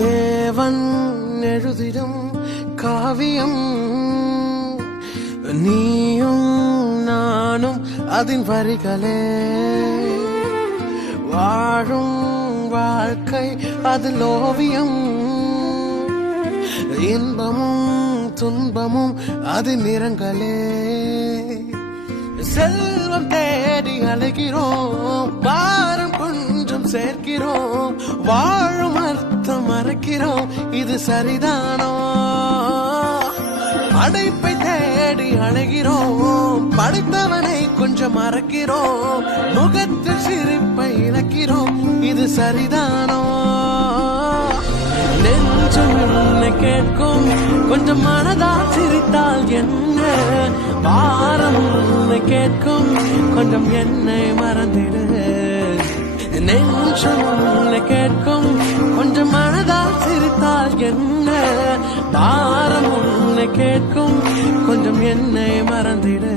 தேவன் எழுதிடும் காவியம் நீயும் நானும் அதின் வரிகளே வாழும் வாழ்க்கை அதில் ஓவியம் இன்பமும் துன்பமும் அது நிறங்களே செல்வம் தேடி அழைக்கிறோம் பாரம் கொஞ்சம் சேர்க்கிறோம் வாழும் அர்த்தம் மறக்கிறோம் இது சரிதானோ அடைப்பை தேடி அழைகிறோம் படைத்தவனை கொஞ்சம் மறக்கிறோம் முகத்தில் சிரிப்பை இழக்கிறோம் இது சரிதானோ நெஞ்சம் என்னை கேட்கும் கொஞ்சம் மனதால் சிரித்தால் என்ன பாரம் உன்னை கேட்கும் கொஞ்சம் என்னை மறந்திடு நெஞ்சம் உன்னை கேட்கும் கொஞ்சம் மனதால் சிரித்தால் என்ன பாரம் உன்னை கேட்கும் கொஞ்சம் என்னை மறந்திடு